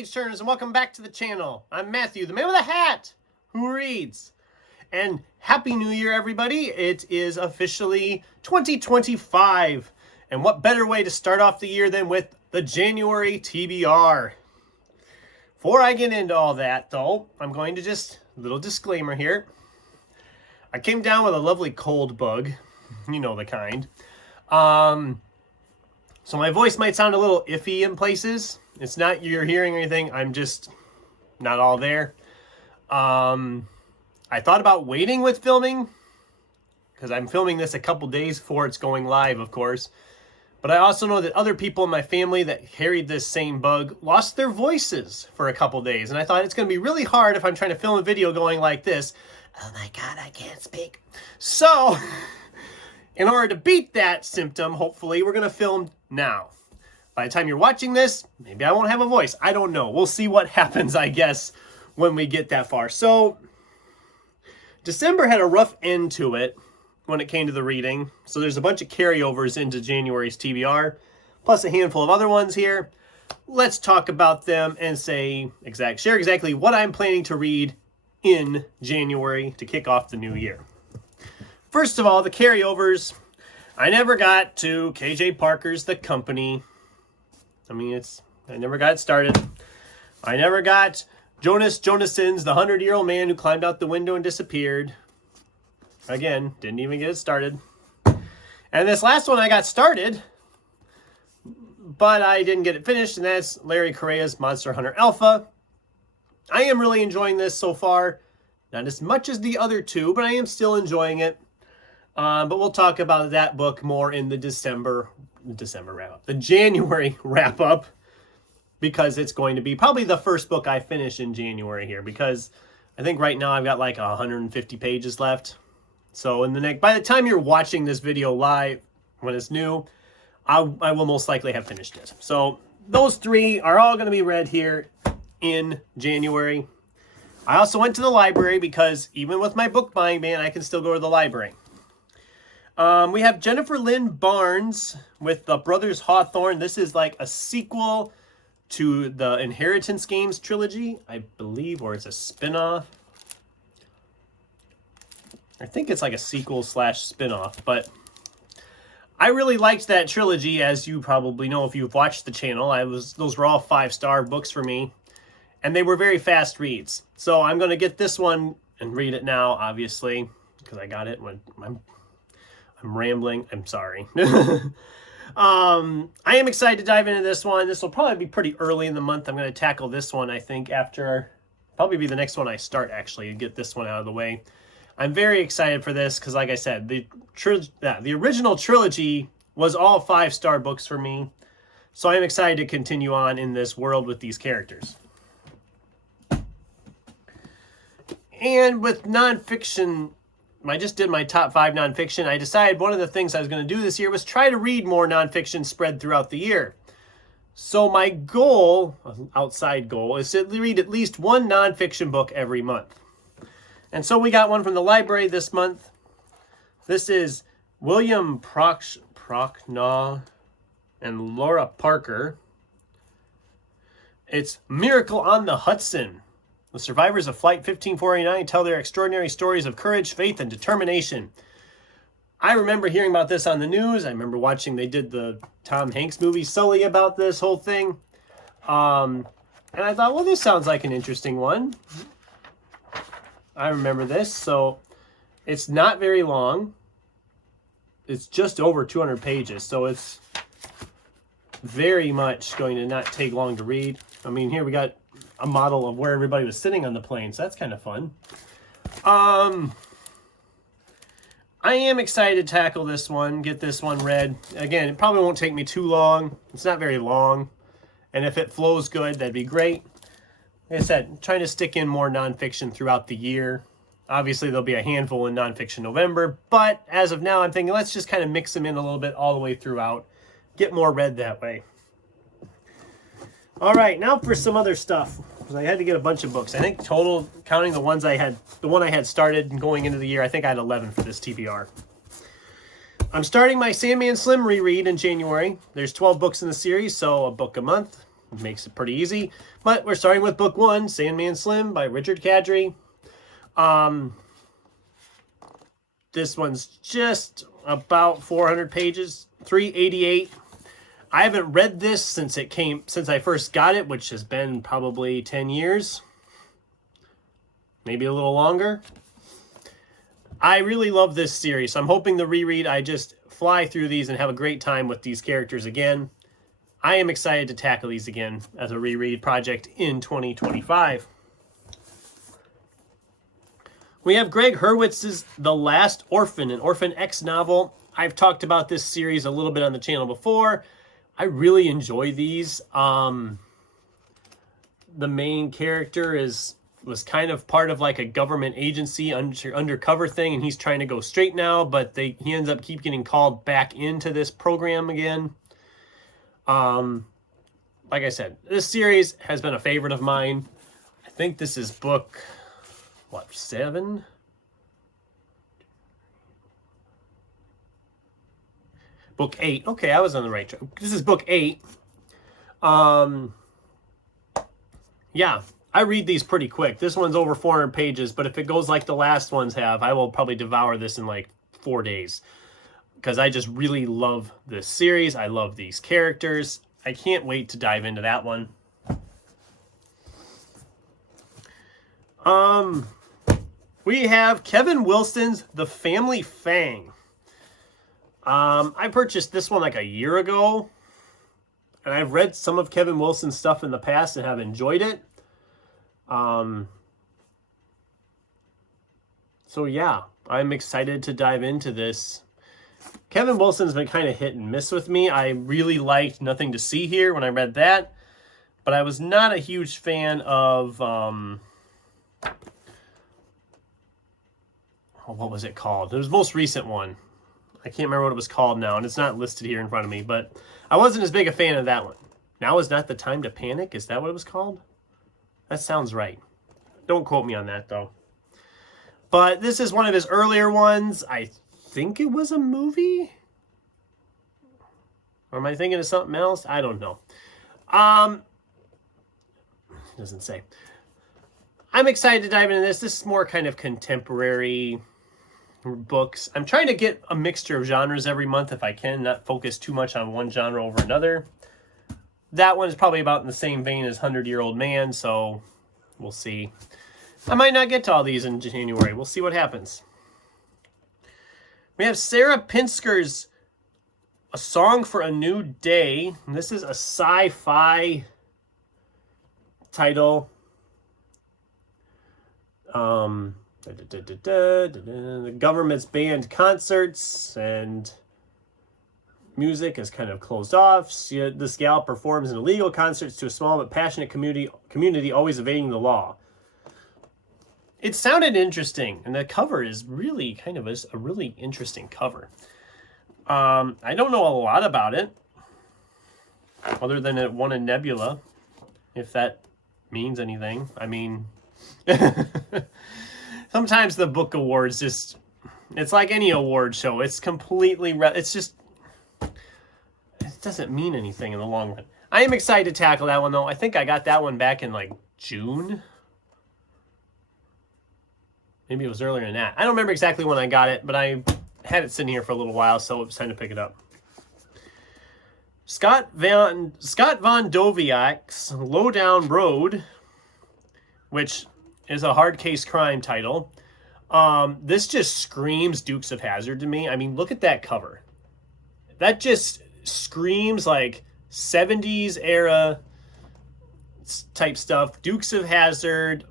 page turners, and welcome back to the channel. I'm Matthew, the man with a hat who reads. And Happy New Year, everybody. It is officially 2025. And what better way to start off the year than with the January TBR? Before I get into all that, though, I'm going to just, a little disclaimer here. I came down with a lovely cold bug. You know the kind. So my voice might sound a little iffy in places. It's not you're hearing anything. I'm just not all there. I thought about waiting with filming because I'm filming this a couple days before it's going live, of course. But I also know that other people in my family that carried this same bug lost their voices for a couple days. And I thought it's going to be really hard if I'm trying to film a video going like this. Oh my God, I can't speak. So in order to beat that symptom, hopefully, we're going to film now. By the time you're watching this, maybe I won't have a voice. I don't know. We'll see what happens, I guess, when we get that far. So December had a rough end to it when it came to the reading. So there's a bunch of carryovers into January's TBR, plus a handful of other ones here. Let's talk about them and share exactly what I'm planning to read in January to kick off the new year. First of all, the carryovers. I never got to KJ Parker's The Company. I never got it started. I never got Jonason's The 100-Year-Old Man Who Climbed Out the Window and Disappeared. Again, didn't even get it started. And this last one I got started, but I didn't get it finished, and that's Larry Correa's Monster Hunter Alpha. I am really enjoying this so far. Not as much as the other two, but I am still enjoying it. But we'll talk about that book more in the January wrap-up, because it's going to be probably the first book I finish in January here, because I think right now I've got like 150 pages left. So by the time you're watching this video live, when it's new, I will most likely have finished it. So those three are all going to be read here in January. I also went to the library because even with my book buying ban, I can still go to the library. We have Jennifer Lynn Barnes with The Brothers Hawthorne. This is like a sequel to the Inheritance Games trilogy, I believe, or it's a spin-off. I think it's like a sequel / spin-off, but I really liked that trilogy, as you probably know if you've watched the channel. Those were all 5-star books for me, and they were very fast reads. So I'm going to get this one and read it now, obviously, because I got it when I'm rambling. I'm sorry. I am excited to dive into this one. This will probably be pretty early in the month. I'm going to tackle this one, I think, after probably be the next one I start, actually, and get this one out of the way. I'm very excited for this because, like I said, the original trilogy was all 5-star books for me. So I'm excited to continue on in this world with these characters. And with nonfiction, I just did my top 5 nonfiction. I decided one of the things I was going to do this year was try to read more nonfiction spread throughout the year. So my goal, outside goal, is to read at least one nonfiction book every month. And so we got one from the library this month. This is William Prochnow and Laura Parker. It's Miracle on the Hudson. The survivors of Flight 1549 tell their extraordinary stories of courage, faith, and determination. I remember hearing about this on the news. I remember they did the Tom Hanks movie Sully about this whole thing. And I thought, well, this sounds like an interesting one. I remember this. So it's not very long. It's just over 200 pages. So it's very much going to not take long to read. I mean, here we got a model of where everybody was sitting on the plane, so that's kind of fun. I am excited to tackle this one, get this one read. Again, it probably won't take me too long. It's not very long, and if it flows good, that'd be great. Like I said, I'm trying to stick in more nonfiction throughout the year. Obviously, there'll be a handful in nonfiction November, but as of now, I'm thinking let's just kind of mix them in a little bit all the way throughout. Get more read that way. All right, now for some other stuff, because I had to get a bunch of books. I think total, counting the one I had started and going into the year, I think I had 11 for this TBR. I'm starting my Sandman Slim reread in January. There's 12 books in the series, so a book a month. makes it pretty easy. But we're starting with book 1, Sandman Slim by Richard Kadrey. This one's just about 400 pages, 388. I haven't read this since I first got it, which has been probably 10 years. Maybe a little longer. I really love this series. So I'm hoping the reread, I just fly through these and have a great time with these characters again. I am excited to tackle these again as a reread project in 2025. We have Greg Hurwitz's The Last Orphan, an Orphan X novel. I've talked about this series a little bit on the channel before. I really enjoy these. The main character was kind of part of like a government agency undercover thing, and he's trying to go straight now, but he ends up keep getting called back into this program again. Like I said, this series has been a favorite of mine. I think this is book, 7? Book 8. Okay, I was on the right track. This is book 8. Yeah, I read these pretty quick. This one's over 400 pages, but if it goes like the last ones have, I will probably devour this in like 4 days. Because I just really love this series. I love these characters. I can't wait to dive into that one. We have Kevin Wilson's The Family Fang. I purchased this one like a year ago, and I've read some of Kevin Wilson's stuff in the past and have enjoyed it. So yeah, I'm excited to dive into this. Kevin Wilson's been kind of hit and miss with me. I really liked Nothing to See Here when I read that, but I was not a huge fan of, what was it called? It was the most recent one. I can't remember what it was called now, and it's not listed here in front of me, but I wasn't as big a fan of that one. Now is not the time to panic? Is that what it was called? That sounds right. Don't quote me on that, though. But this is one of his earlier ones. I think it was a movie? Or am I thinking of something else? I don't know. Doesn't say. I'm excited to dive into this. This is more kind of contemporary books. I'm trying to get a mixture of genres every month if I can, not focus too much on one genre over another. That one is probably about in the same vein as 100-Year-Old Man, so we'll see. I might not get to all these in January. We'll see what happens. We have Sarah Pinsker's A Song for a New Day. And this is a sci-fi title. The government's banned concerts and music is kind of closed off. This gal performs in illegal concerts to a small but passionate community always evading the law. It sounded interesting, and the cover is really kind of a really interesting cover. I don't know a lot about it, other than it won a Nebula, if that means anything. I mean, sometimes the book awards just, it's like any award show. It's completely, it's just, it doesn't mean anything in the long run. I am excited to tackle that one, though. I think I got that one back in like June. Maybe it was earlier than that. I don't remember exactly when I got it, but I had it sitting here for a little while, so it was time to pick it up. Scott Von Doviak's Low Down Road, which is a hard case crime title. This just screams Dukes of Hazzard to me. I mean, look at that cover. That just screams like 70s era type stuff. Dukes of Hazzard.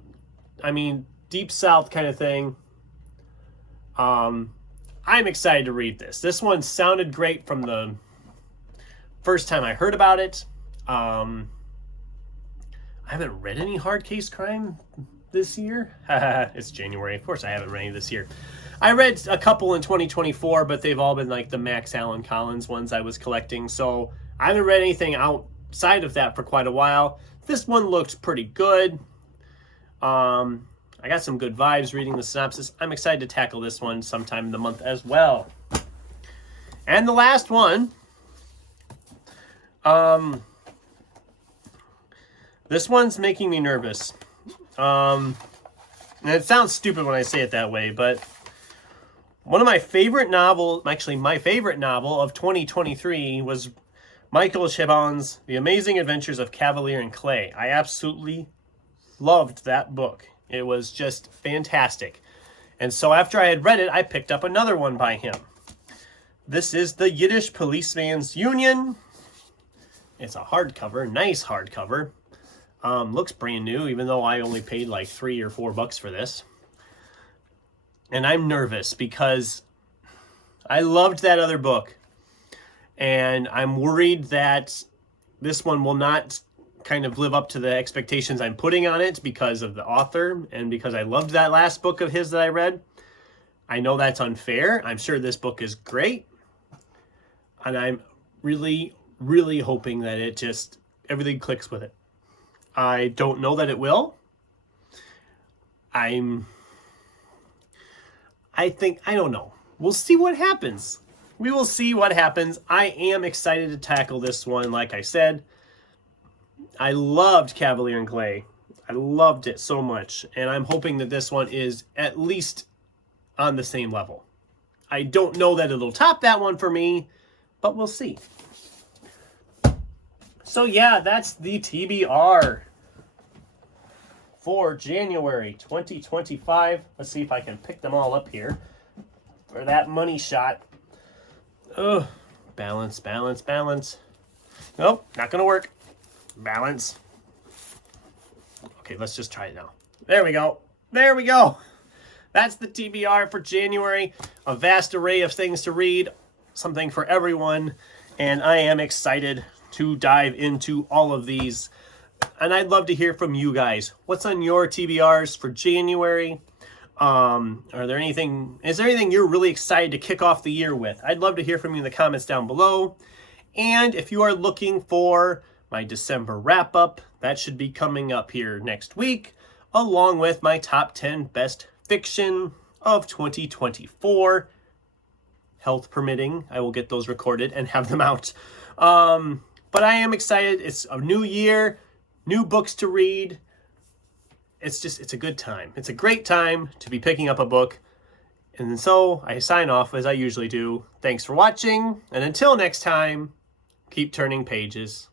I mean, Deep South kind of thing. I'm excited to read this. This one sounded great from the first time I heard about it. I haven't read any hard case crime this year. It's January. Of course I haven't read any this year. I read a couple in 2024, but they've all been like the Max Allan Collins ones I was collecting. So I haven't read anything outside of that for quite a while. This one looked pretty good. I got some good vibes reading the synopsis. I'm excited to tackle this one sometime in the month as well. And the last one, This one's making me nervous. And it sounds stupid when I say it that way, but one of my favorite novels, actually my favorite novel of 2023 was Michael Chabon's The Amazing Adventures of Cavalier and Clay. I absolutely loved that book. It was just fantastic. And so after I had read it, I picked up another one by him. This is The Yiddish Policeman's Union. It's a hardcover, nice hardcover. Looks brand new, even though I only paid like $3 or $4 for this. And I'm nervous because I loved that other book. And I'm worried that this one will not kind of live up to the expectations I'm putting on it because of the author and because I loved that last book of his that I read. I know that's unfair. I'm sure this book is great. And I'm really, really hoping that it just, everything clicks with it. I don't know that it will. I don't know. We'll see what happens. We will see what happens. I am excited to tackle this one. Like I said, I loved Cavalier and Clay. I loved it so much. And I'm hoping that this one is at least on the same level. I don't know that it'll top that one for me, but we'll see. So yeah, that's the TBR for January 2025. Let's see if I can pick them all up here for that money shot. Oh, balance, balance, balance. Nope, not gonna work. Balance. Okay, let's just try it now. There we go. There we go. That's the TBR for January. A vast array of things to read. Something for everyone. And I am excited to dive into all of these. And I'd love to hear from you guys. What's on your TBRs for January? Is there anything you're really excited to kick off the year with? I'd love to hear from you in the comments down below. And if you are looking for my December wrap-up, that should be coming up here next week, along with my top 10 best fiction of 2024. Health permitting, I will get those recorded and have them out. But I am excited. It's a new year, new books to read. It's a good time. It's a great time to be picking up a book. And so I sign off as I usually do. Thanks for watching. And until next time, keep turning pages.